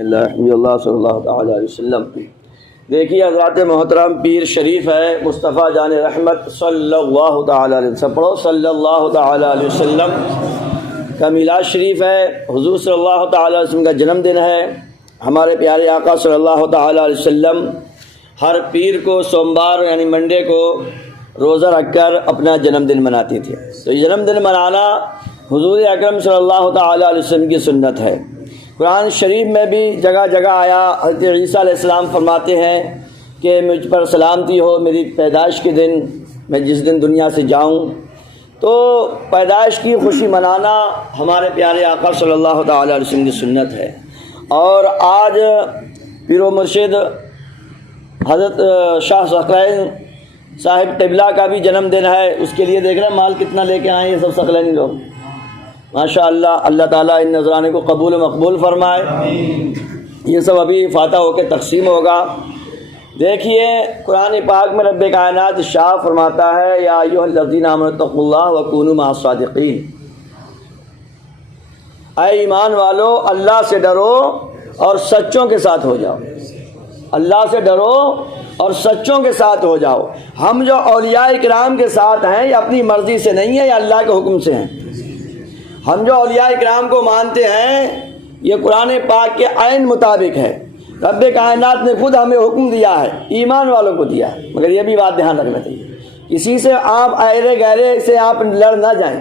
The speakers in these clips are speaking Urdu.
اللہ صلی اللہ تعالیٰ علیہ وسلم۔ دیکھیے حضرات محترم، پیر شریف ہے مصطفیٰ جان رحمت صلی اللہ تعالیٰ علیہ وسلم، پڑھو صلی اللہ تعالیٰ علیہ وسلم کا میلاد شریف ہے۔ حضور صلی اللہ تعالیٰ علیہ وسلم کا جنم دن ہے۔ ہمارے پیارے آقا صلی اللہ تعالیٰ علیہ وسلم ہر پیر کو سوموار یعنی منڈے کو روزہ رکھ کر اپنا جنم دن مناتے تھے۔ تو یہ جنم دن منانا حضور اکرم صلی اللہ تعالیٰ علیہ وسلم کی سنت ہے۔ قرآن شریف میں بھی جگہ جگہ آیا، حضرت عیسیٰ علیہ السلام فرماتے ہیں کہ مجھ پر سلامتی ہو میری پیدائش کے دن، میں جس دن دنیا سے جاؤں۔ تو پیدائش کی خوشی منانا ہمارے پیارے آقا صلی اللہ تعالیٰ علیہ وسلم کی سنت ہے۔ اور آج پیر و مرشد حضرت شاہ ثقلین صاحب قبلہ کا بھی جنم دن ہے۔ اس کے لیے دیکھ رہے ہیں مال کتنا لے کے آئے یہ سب ثقلینی لوگ، ماشاء اللہ۔ اللہ تعالیٰ ان نذرانے کو قبول و مقبول فرمائے۔ یہ سب ابھی فاتح ہو کے تقسیم ہوگا۔ دیکھیے قرآن پاک میں رب کائنات ارشاد فرماتا ہے، یا ایھا الذین آمنوا اتقوا اللہ وکونوا مع الصادقین، اے ایمان والو اللہ سے ڈرو اور سچوں کے ساتھ ہو جاؤ۔ اللہ سے ڈرو اور سچوں کے ساتھ ہو جاؤ۔ ہم جو اولیاء کرام کے ساتھ ہیں یہ اپنی مرضی سے نہیں ہے، یہ اللہ کے حکم سے ہیں۔ ہم جو اولیاء کرام کو مانتے ہیں یہ قرآن پاک کے عین مطابق ہے۔ رب کائنات نے خود ہمیں حکم دیا ہے، ایمان والوں کو دیا ہے۔ مگر یہ بھی بات دھیان رکھنا چاہیے، کسی سے آپ ایرے گہرے سے آپ لڑ نہ جائیں۔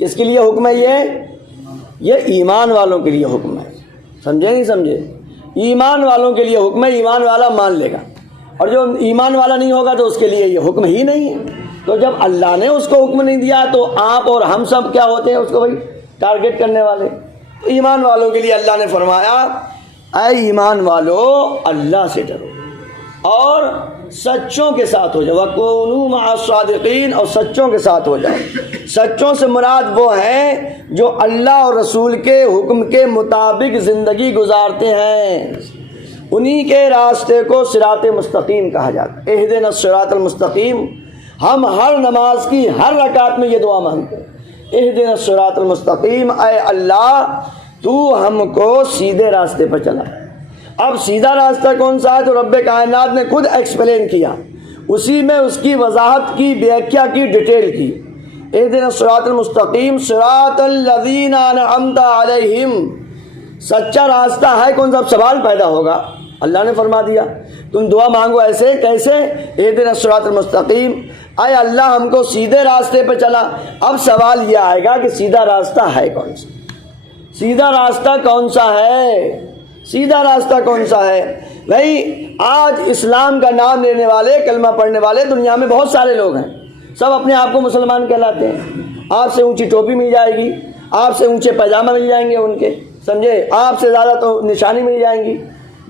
کس کے لیے حکم ہے یہ ایمان والوں کے لیے حکم ہے۔ سمجھے نہیں سمجھے؟ ایمان والوں کے لیے حکم ہے، ایمان والا مان لے گا، اور جو ایمان والا نہیں ہوگا تو اس کے لیے یہ حکم ہی نہیں ہے۔ تو جب اللہ نے اس کو حکم نہیں دیا تو آپ اور ہم سب کیا ہوتے ہیں اس کو بھائی ٹارگٹ کرنے والے۔ تو ایمان والوں کے لیے اللہ نے فرمایا، اے ایمان والو اللہ سے ڈرو اور سچوں کے ساتھ ہو جاؤ، وَكُونُوا مَعَ الصَّادِقِينَ، اور سچوں کے ساتھ ہو جاؤ۔ سچوں سے مراد وہ ہیں جو اللہ اور رسول کے حکم کے مطابق زندگی گزارتے ہیں، انہی کے راستے کو صراط مستقیم کہا جاتا ہے۔ اہدنا الصراط المستقیم، ہم ہر نماز کی ہر رکعت میں یہ دعا مانگتے ہیں، اہدنا الصراط المستقیم، اے اللہ تو ہم کو سیدھے راستے پر چلا۔ اب سیدھا راستہ کون سا ہے تو رب کائنات نے خود ایکسپلین کیا، اسی میں اس کی وضاحت کی، بیاکیا کی، ڈیٹیل کی۔ اہدنا الصراط المستقیم صراط الذین انعمت علیہم، سچا راستہ ہے کون سا؟ اب سوال پیدا ہوگا، اللہ نے فرما دیا تم دعا مانگو ایسے کیسے؟ اہدنا الصراط المستقیم، اے اللہ ہم کو سیدھے راستے پہ چلا۔ اب سوال یہ آئے گا کہ سیدھا راستہ ہے کون سا؟ سیدھا راستہ کون سا ہے؟ سیدھا راستہ کون سا ہے؟ بھائی آج اسلام کا نام لینے والے، کلمہ پڑھنے والے دنیا میں بہت سارے لوگ ہیں، سب اپنے آپ کو مسلمان کہلاتے ہیں۔ آپ سے اونچی ٹوپی مل جائے گی، آپ سے اونچے پاجامہ مل جائیں گے ان کے، سمجھے، آپ سے زیادہ تو نشانی مل جائیں گی،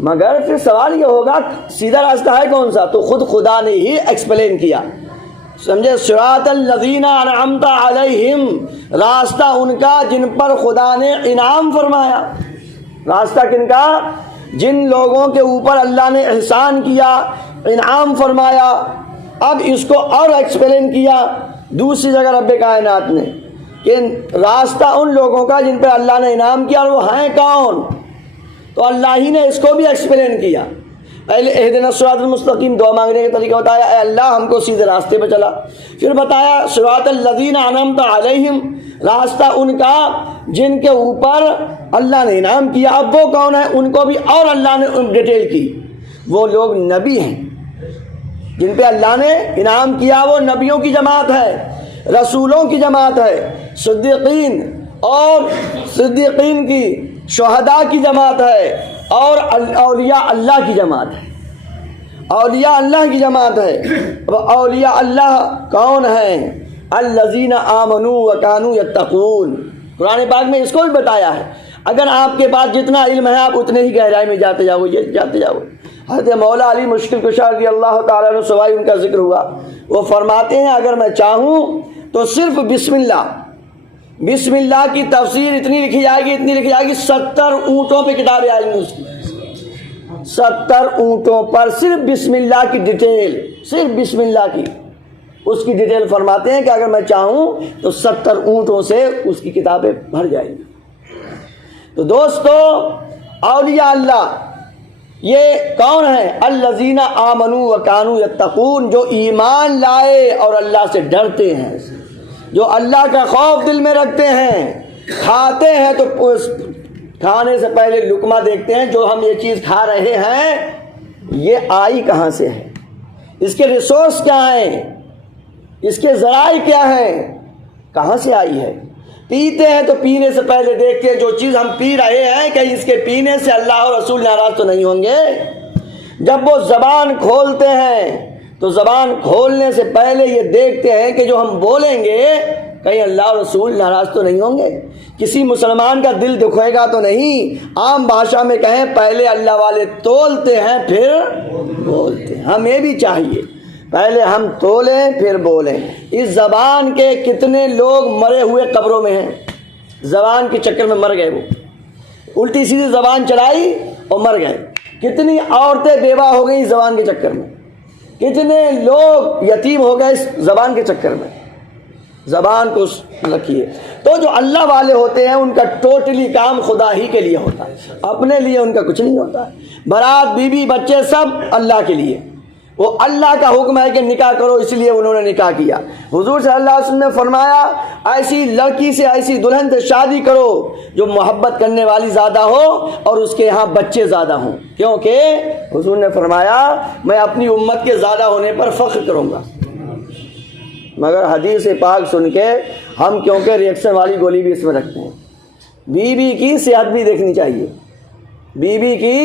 مگر پھر سوال یہ ہوگا سیدھا راستہ ہے کون سا؟ تو خود خدا نے ہی ایکسپلین کیا، سمجھے، صراط الذین انعمت علیہم، راستہ ان کا جن پر خدا نے انعام فرمایا۔ راستہ کن کا؟ جن لوگوں کے اوپر اللہ نے احسان کیا، انعام فرمایا۔ اب اس کو اور ایکسپلین کیا دوسری جگہ رب کائنات نے کہ راستہ ان لوگوں کا جن پر اللہ نے انعام کیا، اور وہ ہیں کون؟ تو اللہ ہی نے اس کو بھی ایکسپلین کیا۔ پہلے اہدنا الصراط المستقیم دعا مانگنے کا طریقہ بتایا، اے اللہ ہم کو سیدھے راستے پہ چلا۔ پھر بتایا صراط الذین انعمت علیہم، راستہ ان کا جن کے اوپر اللہ نے انعام کیا۔ اب وہ کون ہے؟ ان کو بھی اور اللہ نے ڈیٹیل کی، وہ لوگ نبی ہیں جن پہ اللہ نے انعام کیا، وہ نبیوں کی جماعت ہے، رسولوں کی جماعت ہے، صدیقین اور صدیقین کی، شہداء کی جماعت ہے، اور اولیاء اللہ کی جماعت ہے، اولیاء اللہ کی جماعت ہے۔ اب اولیاء اللہ کون ہیں؟ الذین آمنوا وکانوا یتقون، قرآن پاک میں اس کو بھی بتایا ہے۔ اگر آپ کے پاس جتنا علم ہے آپ اتنے ہی گہرائی میں جاتے جاؤ، جاتے جاؤ۔ حضرت مولا علی مشکل کشا رضی اللہ تعالیٰ عنہ سوائی ان کا ذکر ہوا، وہ فرماتے ہیں اگر میں چاہوں تو صرف بسم اللہ کی تفسیر اتنی لکھی جائے گی 70 اونٹوں پہ کتابیں آئیں گی، اس کی 70 اونٹوں پر صرف بسم اللہ کی ڈیٹیل، صرف بسم اللہ کی اس کی ڈیٹیل فرماتے ہیں کہ اگر میں چاہوں تو 70 اونٹوں سے اس کی کتابیں بھر جائیں گی۔ تو دوستو اولیاء اللہ یہ کون ہیں؟ الذین آمنوا وکانوا یتقون، جو ایمان لائے اور اللہ سے ڈرتے ہیں، جو اللہ کا خوف دل میں رکھتے ہیں، کھاتے ہیں تو کھانے سے پہلے لقمہ دیکھتے ہیں، جو ہم یہ چیز کھا رہے ہیں یہ آئی کہاں سے ہے، اس کے ریسورس کیا ہیں، اس کے ذرائع کیا ہیں، کہاں سے آئی ہے۔ پیتے ہیں تو پینے سے پہلے دیکھتے ہیں جو چیز ہم پی رہے ہیں کہ اس کے پینے سے اللہ اور رسول ناراض تو نہیں ہوں گے۔ جب وہ زبان کھولتے ہیں تو زبان کھولنے سے پہلے یہ دیکھتے ہیں کہ جو ہم بولیں گے کہیں اللہ اور رسول ناراض تو نہیں ہوں گے، کسی مسلمان کا دل دکھے گا تو نہیں۔ عام بھاشا میں کہیں پہلے اللہ والے تولتے ہیں پھر بولتے ہیں، ہمیں بھی چاہیے پہلے ہم تولیں پھر بولیں۔ اس زبان کے کتنے لوگ مرے ہوئے قبروں میں ہیں، زبان کے چکر میں مر گئے، وہ الٹی سیدھی زبان چلائی اور مر گئے۔ کتنی عورتیں بیوہ ہو گئی زبان کے چکر میں، کتنے لوگ یتیم ہو گئے اس زبان کے چکر میں۔ زبان کو رکھیے۔ تو جو اللہ والے ہوتے ہیں ان کا ٹوٹلی کام خدا ہی کے لیے ہوتا ہے، اپنے لیے ان کا کچھ نہیں ہوتا ہے۔ برات، بیوی، بچے سب اللہ کے لیے، وہ اللہ کا حکم ہے کہ نکاح کرو، اس لیے انہوں نے نکاح کیا۔ حضور صلی اللہ علیہ وسلم نے فرمایا ایسی لڑکی سے، ایسی دلہن سے شادی کرو جو محبت کرنے والی زیادہ ہو اور اس کے یہاں بچے زیادہ ہوں، کیونکہ حضور نے فرمایا میں اپنی امت کے زیادہ ہونے پر فخر کروں گا۔ مگر حدیث پاک سن کے ہم کیونکہ ریئیکشن والی گولی بھی اس میں رکھتے ہیں۔ بیوی کی صحت بھی دیکھنی چاہیے، بیوی کی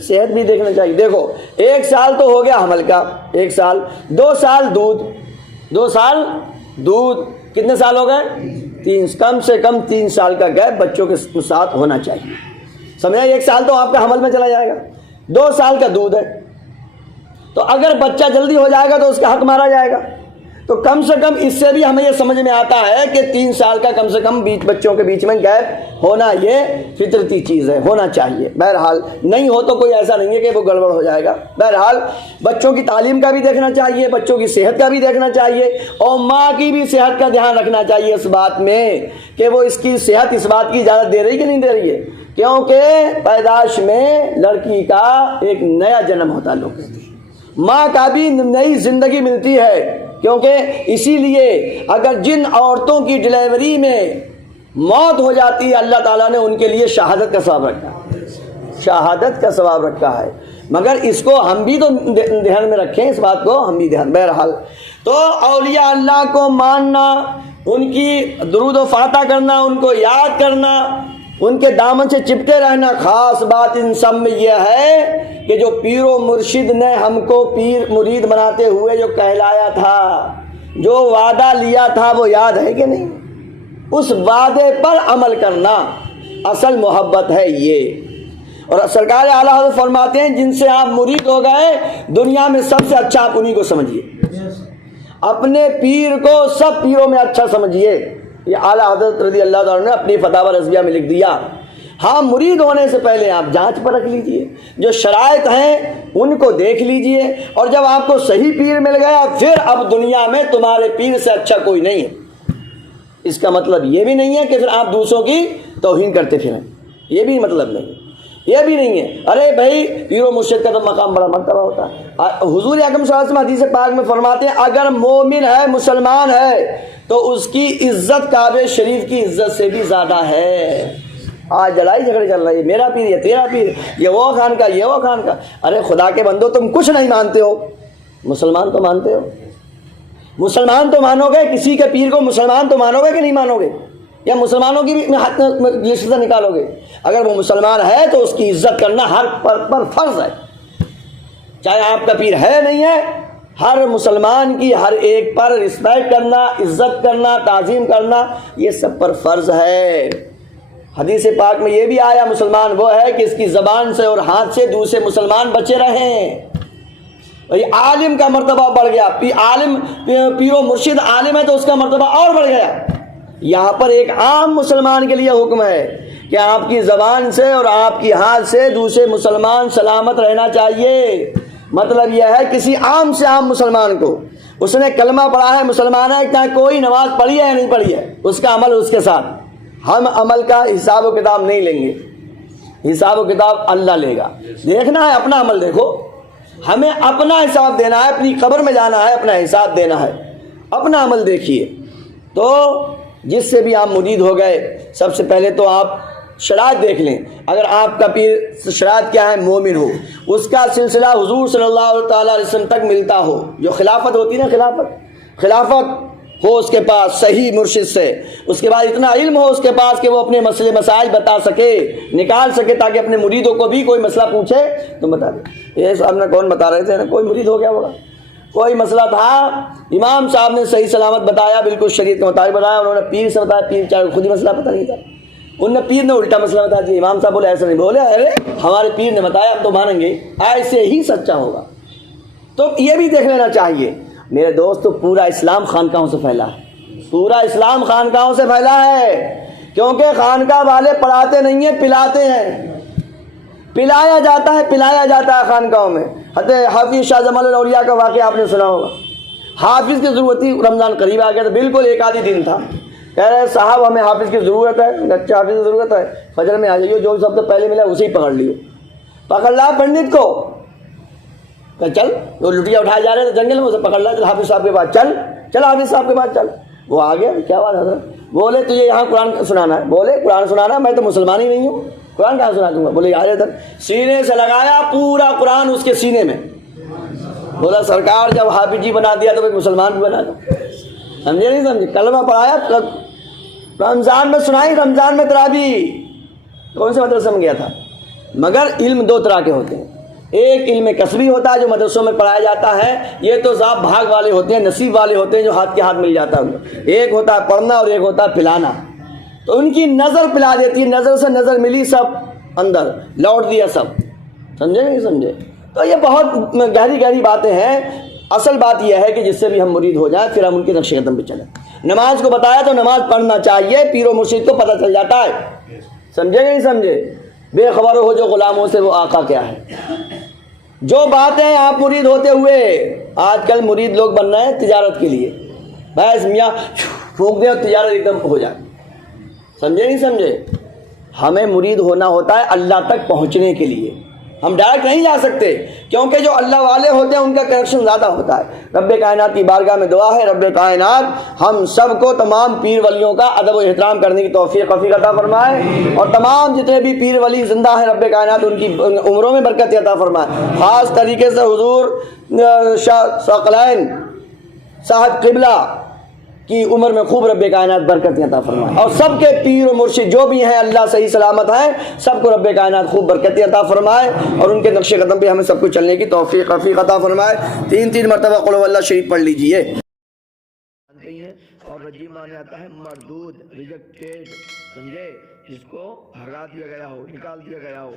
صحت بھی دیکھنا چاہیے۔ دیکھو 1 سال تو ہو گیا حمل کا، 1 سال، 2 سال دودھ، 2 سال دودھ، کتنے سال ہو گئے؟ 3، کم سے کم 3 سال کا گیپ بچوں کے ساتھ ہونا چاہیے، سمجھا؟ 1 سال تو آپ کا حمل میں چلا جائے گا، 2 سال کا دودھ ہے، تو اگر بچہ جلدی ہو جائے گا تو اس کا حق مارا جائے گا۔ تو کم سے کم اس سے بھی ہمیں یہ سمجھ میں آتا ہے کہ 3 سال کا کم سے کم بچوں کے بیچ میں گیپ ہونا یہ فطرتی چیز ہے، ہونا چاہیے۔ بہرحال نہیں ہو تو کوئی ایسا نہیں ہے کہ وہ گڑبڑ ہو جائے گا۔ بہرحال بچوں کی تعلیم کا بھی دیکھنا چاہیے، بچوں کی صحت کا بھی دیکھنا چاہیے، اور ماں کی بھی صحت کا دھیان رکھنا چاہیے اس بات میں کہ وہ اس کی صحت اس بات کی اجازت دے رہی کہ نہیں دے رہی ہے، کیونکہ پیدائش میں لڑکی کا ایک نیا جنم ہوتا ہے، لوگ ماں کا بھی نئی زندگی ملتی ہے، کیونکہ اسی لیے اگر جن عورتوں کی ڈلیوری میں موت ہو جاتی ہے اللہ تعالیٰ نے ان کے لیے شہادت کا ثواب رکھا ہے، شہادت کا ثواب رکھا ہے۔ مگر اس کو ہم بھی تو دھیان میں رکھیں، اس بات کو ہم بھی دھیان۔ بہرحال تو اولیاء اللہ کو ماننا، ان کی درود و فاتح کرنا، ان کو یاد کرنا، ان کے دامن سے چپٹے رہنا۔ خاص بات ان سب میں یہ ہے کہ جو پیر و مرشد نے ہم کو پیر مرید بناتے ہوئے جو کہلایا تھا، جو وعدہ لیا تھا، وہ یاد ہے کہ نہیں؟ اس وعدے پر عمل کرنا اصل محبت ہے یہ۔ اور سرکار اعلیٰ حضرت فرماتے ہیں جن سے آپ مرید ہو گئے دنیا میں سب سے اچھا آپ انہی کو سمجھیے، اپنے پیر کو سب پیروں میں اچھا سمجھیے۔ یہ اعلیٰ حضرت رضی اللہ تعالیٰ نے اپنی فتاوی رضویہ میں لکھ دیا۔ ہاں، مرید ہونے سے پہلے آپ جانچ پر رکھ لیجئے، جو شرائط ہیں ان کو دیکھ لیجئے، اور جب آپ کو صحیح پیر مل گیا پھر اب دنیا میں تمہارے پیر سے اچھا کوئی نہیں ہے۔ اس کا مطلب یہ بھی نہیں ہے کہ پھر آپ دوسروں کی توہین کرتے پھریں، یہ بھی مطلب نہیں، یہ بھی نہیں ہے۔ ارے بھائی پیر و مرشد کا تو مقام بڑا مرتبہ ہوتا ہے۔ حضور اکرم صلی اللہ علیہ وسلم حدیث پاک میں فرماتے ہیں اگر مومن ہے، مسلمان ہے، تو اس کی عزت کعبہ شریف کی عزت سے بھی زیادہ ہے۔ آج لڑائی جھگڑے چل رہی ہے، میرا پیر، یہ تیرا پیر، یہ وہ خان کا، یہ وہ خان کا۔ ارے خدا کے بندو، تم کچھ نہیں مانتے ہو، مسلمان تو مانتے ہو، مسلمان تو مانو گے، کسی کے پیر کو مسلمان تو مانو گے کہ نہیں مانو گے؟ یا مسلمانوں کی بھی لسٹ سے نکالو گے؟ اگر وہ مسلمان ہے تو اس کی عزت کرنا ہر پر فرض ہے، چاہے آپ کا پیر ہے نہیں ہے، ہر مسلمان کی ہر ایک پر رسپیکٹ کرنا، عزت کرنا، تعظیم کرنا، یہ سب پر فرض ہے۔ حدیث پاک میں یہ بھی آیا مسلمان وہ ہے کہ اس کی زبان سے اور ہاتھ سے دوسرے مسلمان بچے رہیں۔ عالم کا مرتبہ بڑھ گیا، عالم پیر و مرشد عالم ہے تو اس کا مرتبہ اور بڑھ گیا۔ یہاں پر ایک عام مسلمان کے لیے حکم ہے کہ آپ کی زبان سے اور آپ کی ہاتھ سے دوسرے مسلمان سلامت رہنا چاہیے۔ مطلب یہ ہے کسی عام سے عام مسلمان کو، اس نے کلمہ پڑھا ہے، مسلمان ہے، چاہے کوئی نماز پڑھی ہے یا نہیں پڑھی ہے، اس کا عمل اس کے ساتھ، ہم عمل کا حساب و کتاب نہیں لیں گے۔ حساب و کتاب اللہ لے گا. دیکھنا ہے اپنا عمل دیکھو, ہمیں اپنا حساب دینا ہے, اپنی قبر میں جانا ہے, اپنا حساب دینا ہے, اپنا عمل دیکھیے. تو جس سے بھی آپ مرید ہو گئے, سب سے پہلے تو آپ شرائط دیکھ لیں. اگر آپ کا پیر شرائط کیا ہے, مومن ہو, اس کا سلسلہ حضور صلی اللہ تعالیٰ علیہ وسلم تک ملتا ہو, جو خلافت ہوتی ہے نا, خلافت ہو اس کے پاس صحیح مرشد سے, اس کے بعد اتنا علم ہو اس کے پاس کہ وہ اپنے مسئلے مسائل بتا سکے, نکال سکے, تاکہ اپنے مریدوں کو بھی کوئی مسئلہ پوچھے تو بتا دے. یہ صاحب نے کون بتا رہے تھے نا, کوئی مرید ہو گیا ہوگا, کوئی مسئلہ تھا, امام صاحب نے صحیح سلامت بتایا, بالکل شریعت کے مطابق بتایا, انہوں نے پیر سے بتایا, پیر چاہے خود ہی مسئلہ پتہ نہیں تھا, ان نے پیر نے الٹا مسئلہ بتا دیا. امام صاحب بولے ایسا نہیں, بولے ارے ہمارے پیر نے بتایا ہم تو مانیں گے, ایسے ہی سچا ہوگا. تو یہ بھی دیکھ لینا چاہیے میرے دوست. پورا اسلام خانقاہوں سے پھیلا ہے, پورا اسلام خانقاہوں سے پھیلا ہے, کیونکہ خانقاہ والے پڑھاتے نہیں ہیں, پلاتے ہیں. پلایا جاتا ہے خانقاہوں میں. حضرت حافظ شاہ جمال الاولیاء کا واقعہ آپ نے سنا ہوگا. حافظ کی ضرورت تھی, رمضان قریب آ گیا تھا, بالکل ایک آدھی دن تھا, کہہ رہے صاحب ہمیں حافظ کی ضرورت ہے. اچھا حافظ کی ضرورت ہے, فجر میں آ جائیے, جو سب سے پہلے ملا اسی پکڑ لیو. پکڑ لا پنڈت کو, کہ چل, وہ لٹیا اٹھائے جا رہے تھے جنگل میں, اسے پکڑ لا, چل حافظ صاحب کے پاس چل حافظ صاحب کے پاس چل. وہ آ گیا, کیا بات ہے, بولے تجھے یہاں قرآن سنانا ہے. بولے قرآن سنانا ہے, میں تو مسلمان ہی نہیں ہوں, قرآن کہاں سنا دوں گا. بولے یار ادھر, سینے سے لگایا پورا قرآن اس کے سینے میں. بولا سرکار جب حافظ جی بنا دیا تو پھر مسلمان بھی بنا دو. سمجھے نہیں سمجھے, کلمہ پڑھایا, رمضان میں سنائی, رمضان میں تراویح. کون سے مدرسے میں گیا تھا. مگر علم دو طرح کے ہوتے ہیں, ایک علم کسبی ہوتا ہے جو مدرسوں میں پڑھایا جاتا ہے, یہ تو صاحب بھاگ والے ہوتے ہیں, نصیب والے ہوتے ہیں, جو ہاتھ کے ہاتھ مل جاتا ہے. ایک ہوتا ہے پڑھنا اور ایک ہوتا ہے پلانا. تو ان کی نظر پلا دیتی ہے, نظر سے نظر ملی, سب اندر لوٹ دیا سب. سمجھے نہیں سمجھے. تو یہ بہت گہری باتیں ہیں. اصل بات یہ ہے کہ جس سے بھی ہم مرید ہو جائیں پھر ہم ان کے نقش قدم پہ چلیں. نماز کو بتایا تو نماز پڑھنا چاہیے, پیر و مرشد کو پتہ چل جاتا ہے. سمجھے نہیں سمجھے. بے خبر ہو جو غلاموں سے وہ آقا کیا ہے. جو باتیں آپ مرید ہوتے ہوئے, آج کل مرید لوگ بن رہے ہیں تجارت کے لیے, بس میاں پھونک دیں اور تجارت ایک دم ہو جائے. سمجھے نہیں سمجھے. ہمیں مرید ہونا ہوتا ہے اللہ تک پہنچنے کے لیے. ہم ڈائریکٹ نہیں جا سکتے, کیونکہ جو اللہ والے ہوتے ہیں ان کا کنیکشن زیادہ ہوتا ہے. رب کائنات کی بارگاہ میں دعا ہے, رب کائنات ہم سب کو تمام پیر ولیوں کا ادب و احترام کرنے کی توفیق عطا فرمائے, اور تمام جتنے بھی پیر ولی زندہ ہیں رب کائنات ان کی عمروں میں برکت عطا فرمائے. خاص طریقے سے حضور شاہ ثقلین صاحب قبلہ کی عمر میں خوب رب کائنات برکت عطا فرمائے, اور سب کے پیر و مرشد جو بھی ہیں اللہ صحیح سلامت ہیں, سب کو رب کائنات خوب برکت عطا فرمائے, اور ان کے نقش قدم پہ ہمیں سب کو چلنے کی توفیق عطا فرمائے. 3 مرتبہ قل هو اللہ شریف پڑھ لیجئے. اور رجیم مانے آتا ہے مردود, ریجیکٹڈ, سمجھے, جس کو بھگا دیا گیا ہو, نکال دیا گیا ہو.